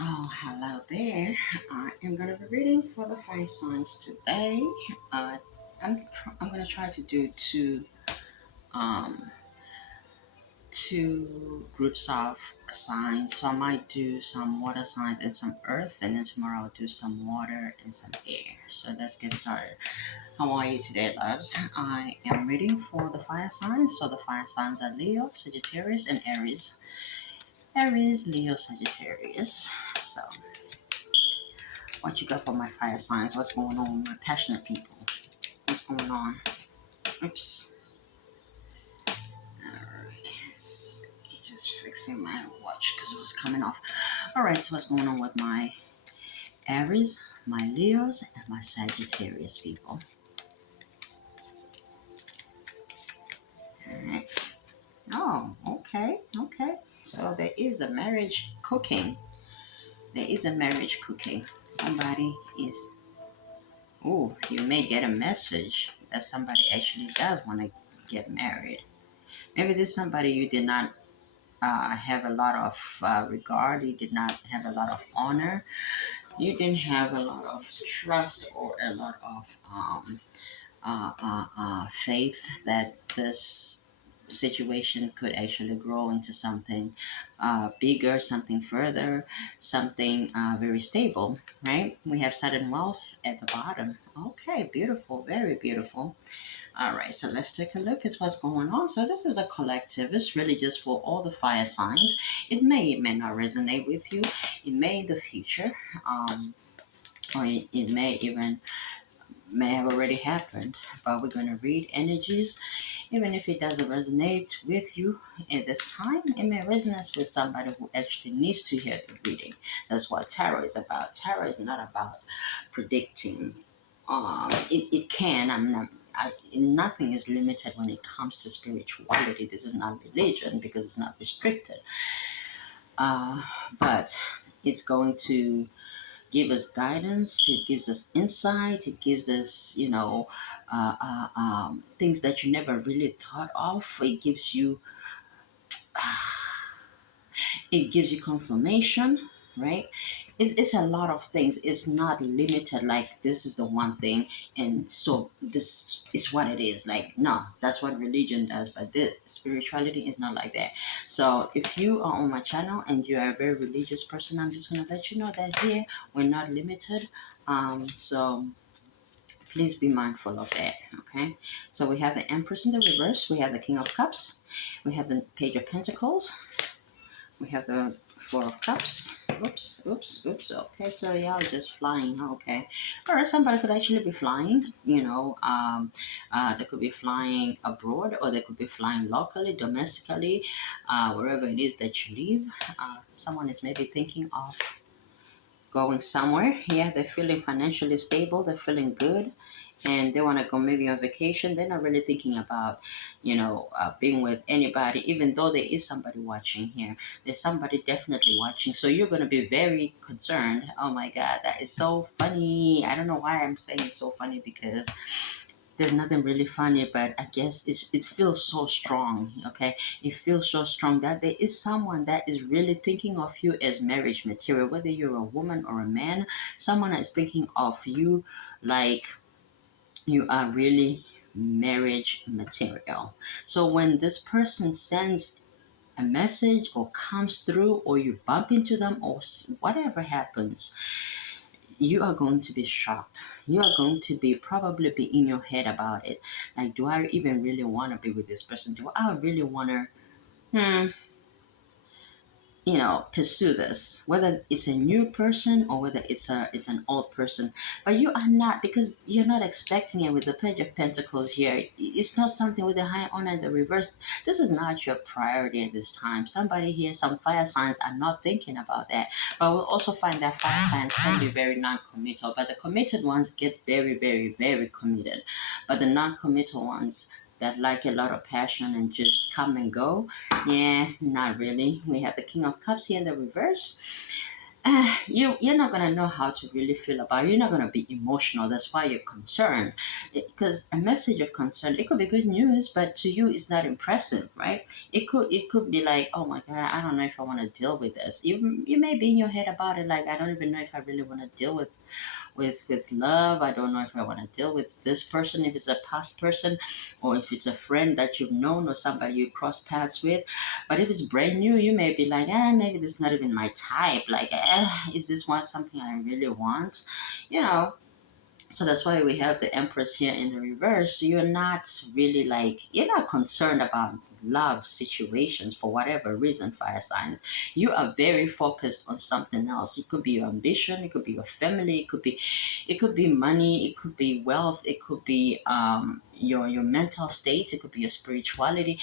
Well, hello there. I am going to be reading for the fire signs today. Uh, I'm going to try to do um, two groups of signs. So I might do some water signs and some earth, and then tomorrow I'll do some water and some air. So let's get started. How are you today, loves? I am reading for the fire signs. So the fire signs are Leo, Sagittarius, and Aries. Aries, Leo, Sagittarius. So what you got for my fire signs? What's going on with my passionate people? What's going on? Oops. Alright. Just fixing my watch because it was coming off. Alright, so what's going on with my Aries, my Leos, and my Sagittarius people? Alright. Oh, okay, okay. So there is a marriage cooking. There is a marriage cooking. Somebody is. Oh, you may get a message that somebody actually does want to get married. Maybe this is somebody you did not have a lot of regard, you did not have a lot of honor, you didn't have a lot of trust or a lot of faith that this situation could actually grow into something bigger, something further, something very stable, right? We have sudden wealth at the bottom. Okay, beautiful, very beautiful. All right, so let's take a look at what's going on. So this is a collective. It's really just for all the fire signs. It may not resonate with you. It may in the future, or it may even may have already happened. But we're going to read energies, even if it doesn't resonate with you at this time. It may resonate with somebody who actually needs to hear the reading. That's what tarot is about. Tarot is not about predicting. It can. I'm not. Nothing is limited when it comes to spirituality. This is not religion because it's not restricted. Uh, but it's going to give us guidance. It gives us insight. It gives us, things that you never really thought of. It gives you confirmation, right? It's a lot of things. It's not limited like this is the one thing and so this is what it is. Like, no, that's what religion does, but this spirituality is not like that. So if you are on my channel and you are a very religious person, I'm just going to let you know that here we're not limited. So please be mindful of that. Okay, so we have the Empress in the reverse, we have the King of Cups, we have the Page of Pentacles, we have the Four of Cups. Oops, oops, oops. Okay, so y'all just flying. Okay, all right. Somebody could actually be flying. They could be flying abroad, or they could be flying locally, domestically, wherever it is that you live. Someone is maybe thinking of going somewhere. Yeah, they're feeling financially stable. They're feeling good, and they want to go maybe on vacation. They're not really thinking about, being with anybody. Even though there is somebody watching here, there's somebody definitely watching. So you're gonna be very concerned. Oh my God, that is so funny. I don't know why I'm saying it's so funny because there's nothing really funny, but I guess it feels so strong. Okay, it feels so strong that there is someone that is really thinking of you as marriage material, whether you're a woman or a man. Someone is thinking of you like you are really marriage material. So when this person sends a message or comes through, or you bump into them, or whatever happens, you are going to be shocked. You are going to be probably be in your head about it. Like, do I even really want to be with this person? Do I really want to, pursue this? Whether it's a new person or whether it's an old person, but you are not, because you're not expecting it with the Page of Pentacles here. It's not something with the High Honor and the reverse. This is not your priority at this time. Somebody here, some fire signs are not thinking about that. But we'll also find that fire signs can be very non-committal. But the committed ones get very, very, very committed. But the non-committal ones that like a lot of passion and just come and go, yeah, not really. We have the King of Cups here in the reverse. you're not gonna know how to really feel about it. You're not gonna be emotional. That's why you're concerned, because a message of concern, it could be good news, but to you it's not impressive, right? It could be like, oh my god, I don't know if I want to deal with this. You may be in your head about it, like, I don't even know if I really want to deal with love. I don't know if I want to deal with this person, if it's a past person, or if it's a friend that you've known or somebody you cross paths with. But if it's brand new, you may be like, maybe this is not even my type. Like, is this one something I really want? You know, so that's why we have the Empress here in the reverse. You're not really like, you're not concerned about love situations for whatever reason, fire signs. You are very focused on something else. It could be your ambition, it could be your family, it could be money, it could be wealth, it could be your mental state, it could be your spirituality,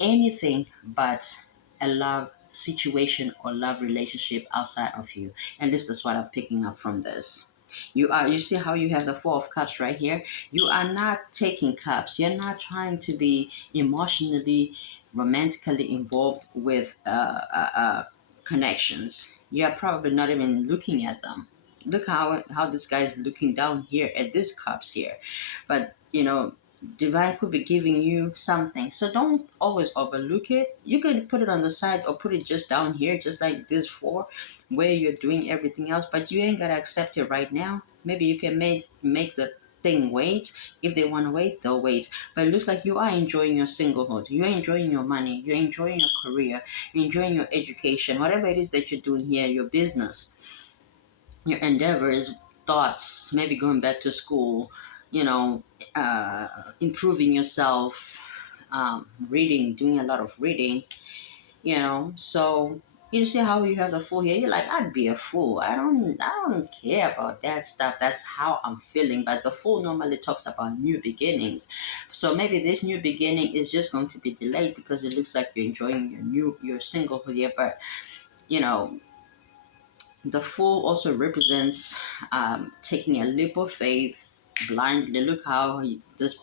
anything but a love situation or love relationship outside of you. And this is what I'm picking up from this. You see how you have the Four of Cups right here. You are not taking cups. You're not trying to be emotionally, romantically involved with connections. You are probably not even looking at them. Look how this guy is looking down here at these cups here. But divine could be giving you something, so don't always overlook it. You could put it on the side or put it just down here, just like this four, where you're doing everything else, but you ain't gotta accept it right now. Maybe you can make the thing wait. If they want to wait, they'll wait. But it looks like you are enjoying your singlehood, you're enjoying your money, you're enjoying your career, you're enjoying your education, whatever it is that you're doing here, your business, your endeavors, thoughts, maybe going back to school, you know, improving yourself, reading, doing a lot of reading, So you see how you have the fool here. You're like, I'd be a fool. I don't care about that stuff. That's how I'm feeling. But the fool normally talks about new beginnings. So maybe this new beginning is just going to be delayed because it looks like you're enjoying your singlehood here. But you know, the fool also represents taking a leap of faith blindly. Look how this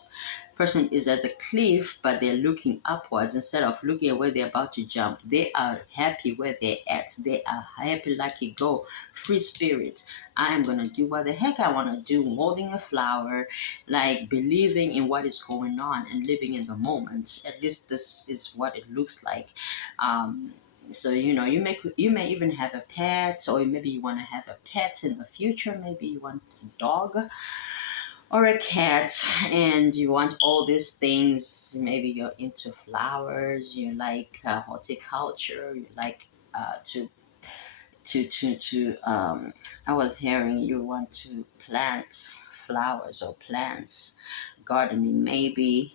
person is at the cliff, but they're looking upwards instead of looking at where they're about to jump. They are happy where they're at. They are happy, lucky, go, free spirit. I am going to do what the heck I want to do, holding a flower, like believing in what is going on and living in the moment. At least this is what it looks like. So you may even have a pet, or maybe you want to have a pet in the future. Maybe you want a dog or a cat, and you want all these things. Maybe you're into flowers, you like horticulture, you like to I was hearing you want to plant flowers or plants, gardening maybe.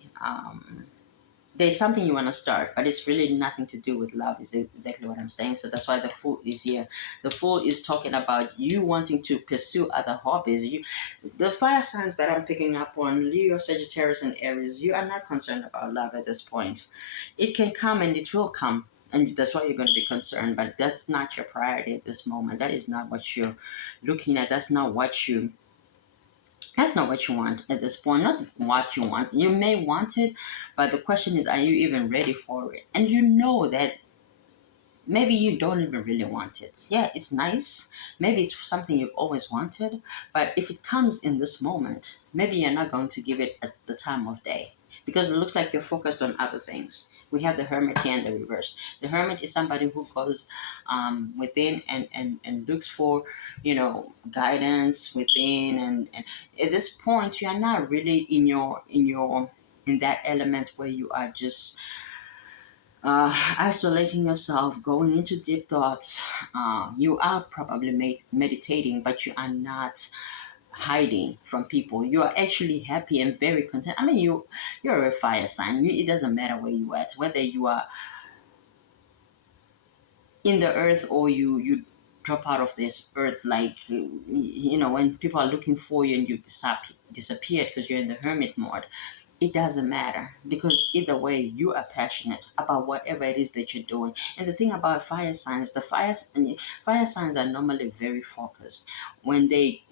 There's something you want to start, but it's really nothing to do with love, is exactly what I'm saying. So that's why the fool is here. The fool is talking about you wanting to pursue other hobbies. The fire signs that I'm picking up on, Leo, Sagittarius, and Aries, you are not concerned about love at this point. It can come and it will come. And that's why you're going to be concerned, but that's not your priority at this moment. That is not what you're looking at. That's not what you want at this point. Not what you want. You may want it, but the question is, are you even ready for it? And you know that maybe you don't even really want it. Yeah, it's nice. Maybe it's something you've always wanted, but if it comes in this moment, maybe you're not going to give it at the time of day because it looks like you're focused on other things. We have the hermit here in the reverse. The hermit is somebody who goes within and looks for, guidance within. And at this point, you are not really in that element where you are just isolating yourself, going into deep thoughts. You are probably meditating, but you are not hiding from people. You are actually happy and very content. I mean, you're a fire sign. It doesn't matter where you at, whether you are in the earth or you drop out of this earth. Like when people are looking for you and you disappeared because you're in the hermit mode, it doesn't matter because either way you are passionate about whatever it is that you're doing. And the thing about fire signs, fire signs are normally very focused. When they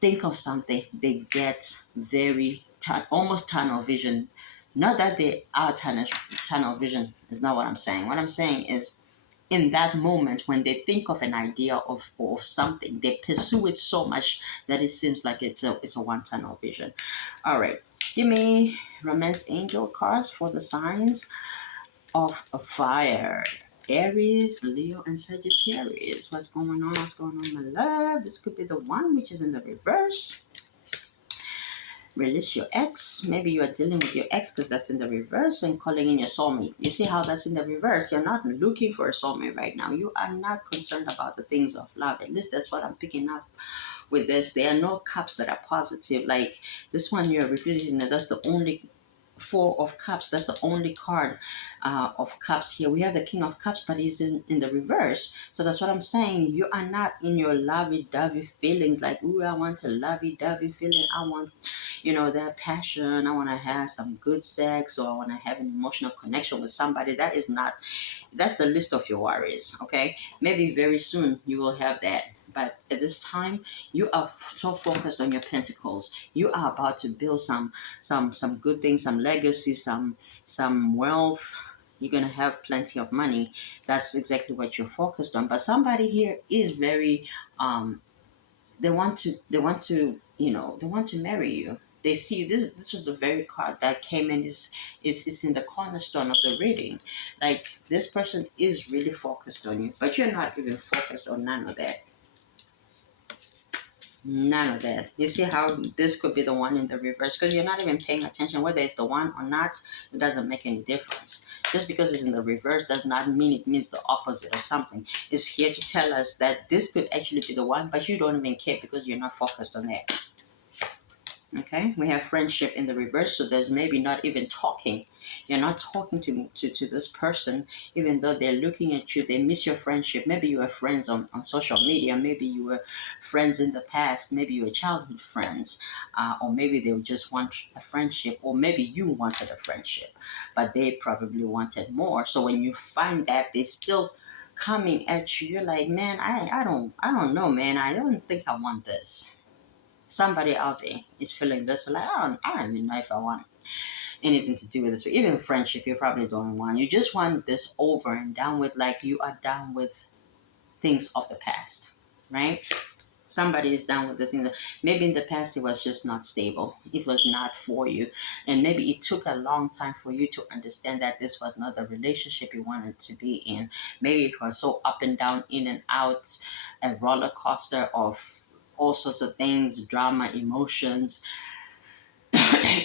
think of something, they get very almost tunnel vision. Not that they are tunnel vision is not what I'm saying. What I'm saying is in that moment when they think of an idea of something, they pursue it so much that it seems like it's a one-tunnel vision. All right, give me romance angel cards for the signs of fire. Aries, Leo, and Sagittarius. What's going on? What's going on, my love? This could be the one which is in the reverse. Release your ex. Maybe you are dealing with your ex because that's in the reverse, and calling in your soulmate. You see how that's in the reverse? You're not looking for a soulmate right now. You are not concerned about the things of love. At least that's what I'm picking up with this. There are no cups that are positive. Like this one you're refusing, that's the only Four of Cups. That's the only card of Cups here. We have the King of Cups, but he's in the reverse. So that's what I'm saying. You are not in your lovey-dovey feelings like, ooh, I want a lovey-dovey feeling. I want, that passion. I want to have some good sex, or I want to have an emotional connection with somebody. That's the list of your worries. Okay, maybe very soon you will have that, but at this time you are so focused on your pentacles. You are about to build some good things, some legacy, some wealth. You're gonna have plenty of money. That's exactly what you're focused on. But somebody here is very they want to marry you. They see you. This was the very card that came in, is in the cornerstone of the reading. Like this person is really focused on you, but you're not even focused on none of that. None of that. You see how this could be the one in the reverse, because you're not even paying attention whether it's the one or not. It doesn't make any difference. Just because it's in the reverse does not mean it means the opposite or something. It's here to tell us that this could actually be the one, but you don't even care because you're not focused on that. Okay, we have friendship in the reverse, so there's maybe not even talking. You're not talking to this person, even though they're looking at you. They miss your friendship. Maybe you were friends on social media. Maybe you were friends in the past. Maybe you were childhood friends. Or maybe they just want a friendship. Or maybe you wanted a friendship, but they probably wanted more. So when you find that they still coming at you, you're like, man, I don't know, man. I don't think I want this. Somebody out there is feeling this, like, I don't even know if I want anything to do with this. But even friendship, you probably don't want. You just want this over and done with, like you are done with things of the past, right? Somebody is done with the thing that maybe in the past it was just not stable. It was not for you. And maybe it took a long time for you to understand that this was not the relationship you wanted to be in. Maybe it was so up and down, in and out, a roller coaster of all sorts of things, drama, emotions,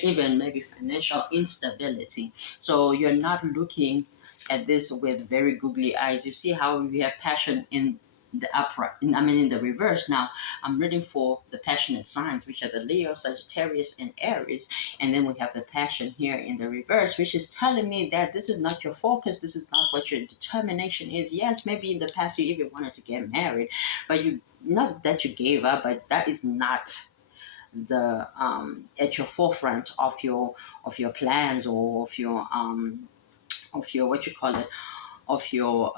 even maybe financial instability. So you're not looking at this with very googly eyes. You see how we have passion in the upright, in the reverse. Now I'm reading for the passionate signs, which are the Leo, Sagittarius, and Aries. And then we have the passion here in the reverse, which is telling me that this is not your focus. This is not what your determination is. Yes, maybe in the past you even wanted to get married, but you, not that you gave up, but that is not the at your forefront of your plans, or of your, what you call it, of your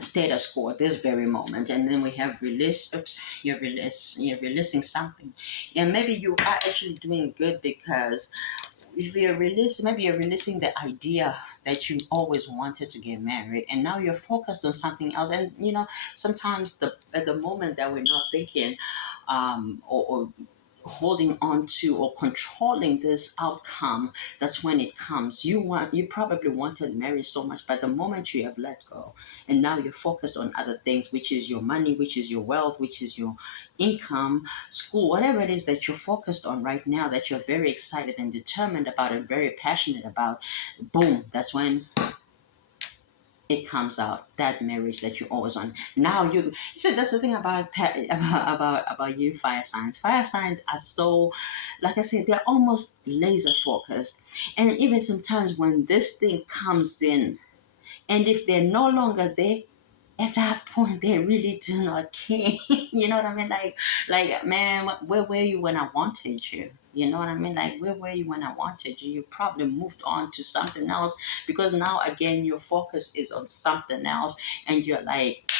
status quo at this very moment. And then we have release. Oops, you're releasing something, and maybe you are actually doing good, because if you're releasing, maybe you're releasing the idea that you always wanted to get married, and now you're focused on something else. And sometimes at the moment that we're not thinking, or holding on to or controlling this outcome, that's when it comes. You probably wanted marriage so much, but the moment you have let go, and now you're focused on other things, which is your money, which is your wealth, which is your income, school, whatever it is that you're focused on right now, that you're very excited and determined about and very passionate about, boom, that's when it comes out, that marriage that you always want. Now you see, that's the thing about about you fire signs. Fire signs are so, like I said, they're almost laser focused. And even sometimes when this thing comes in, and if they're no longer there, at that point they really do not care. You know what I mean? Like, man, where were you when I wanted you? You know what I mean? Like, where were you when I wanted you? You probably moved on to something else, because now again your focus is on something else, and you're like,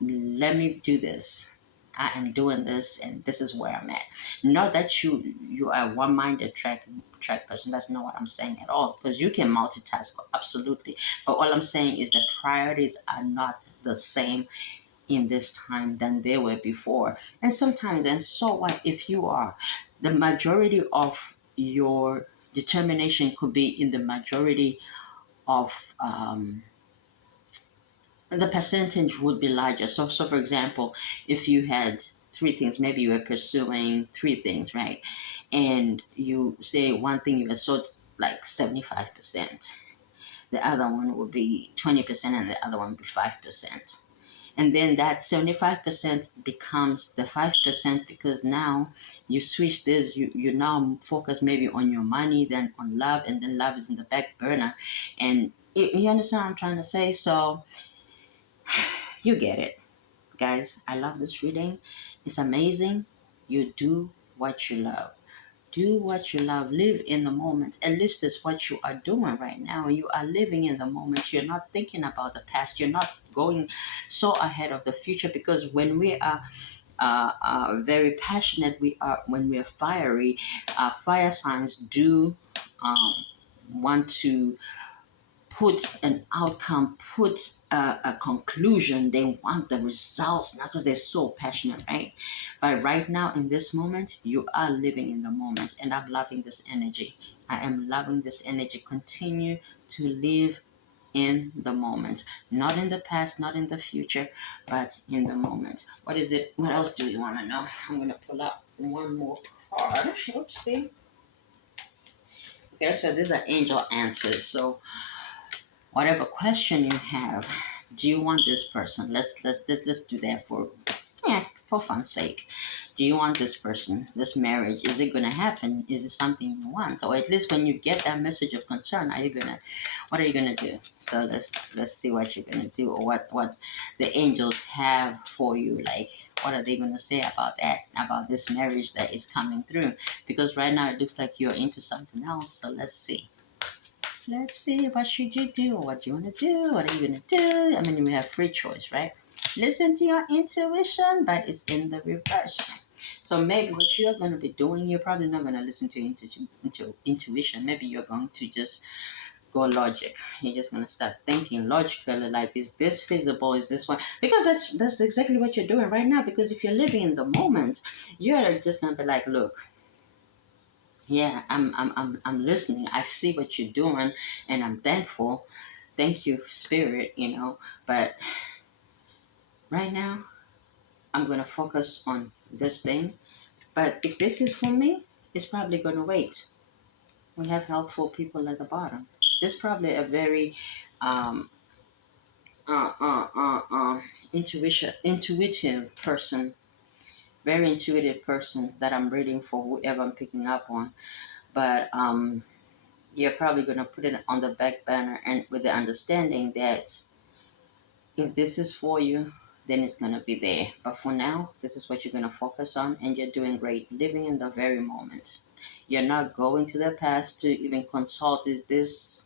let me do this. I am doing this, and this is where I'm at. Not that you are one-minded track person. That's not what I'm saying at all. Because you can multitask, absolutely. But all I'm saying is that priorities are not the same in this time than they were before. And sometimes, and so what if you are? The majority of your determination could be in the majority of the percentage would be larger. So for example, if you had three things, maybe you were pursuing three things, right? And you say one thing you were so like 75%, the other one would be 20%, and the other one would be 5%. And then that 75% becomes the 5% because now you switch this, you now focus maybe on your money, then on love, and then love is in the back burner. And you understand what I'm trying to say? So you get it. Guys, I love this reading. It's amazing. You do what you love. Do what you love. Live in the moment. At least that's what you are doing right now. You are living in the moment. You're not thinking about the past. You're not going so ahead of the future, because when we are very passionate, we are when we are fiery. Fire signs do want to put an outcome, put a conclusion. They want the results, not because they're so passionate, right? But right now, in this moment, you are living in the moment, and I'm loving this energy. I am loving this energy. Continue to live in the moment, not in the past, not in the future, but in the moment. What is it? What else do you want to know? I'm gonna pull up one more card. Oopsie. Okay, so these are angel answers. So whatever question you have, do you want this person? Let's do that for, yeah, for fun's sake. Do you want this person, this marriage? Is it gonna happen? Is it something you want? Or at least when you get that message of concern, what are you gonna do? So let's see what you're gonna do, or what the angels have for you. Like, what are they gonna say about that, about this marriage that is coming through? Because right now it looks like you're into something else. So let's see. Let's see, what should you do? What do you want to do? What are you going to do? I mean, we have free choice, right? Listen to your intuition, but it's in the reverse. So maybe what you're going to be doing, you're probably not going to listen to intuition. Maybe you're going to just go logic. You're just going to start thinking logically, like, is this feasible? Is this one? Because that's exactly what you're doing right now. Because if you're living in the moment, you're just going to be like, look, yeah, I'm listening. I see what you're doing, and I'm thankful. Thank you, Spirit, But right now, I'm going to focus on this thing. But if this is for me, it's probably going to wait. We have helpful people at the bottom. This is probably a very um, uh, uh, uh, uh, intuitive person, very intuitive person that I'm reading for, whoever I'm picking up on. But you're probably going to put it on the back burner, and with the understanding that if this is for you, then it's going to be there. But for now, this is what you're going to focus on, and you're doing great, living in the very moment. You're not going to the past to even consult, is this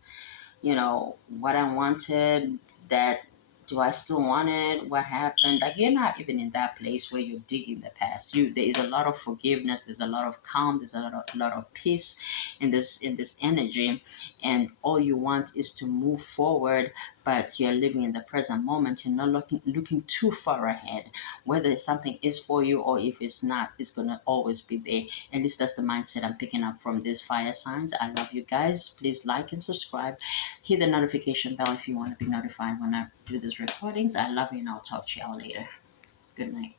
what I wanted, that do I still want it? What happened? Like, you're not even in that place where you're digging the past. There is a lot of forgiveness, there's a lot of calm, there's a lot of peace in this energy, and all you want is to move forward, but you're living in the present moment. You're not looking too far ahead. Whether something is for you or if it's not, it's gonna always be there. At least that's the mindset I'm picking up from these fire signs. I love you guys. Please like and subscribe. Hit the notification bell if you want to be notified when I do these recordings. I love you, and I'll talk to y'all later. Good night.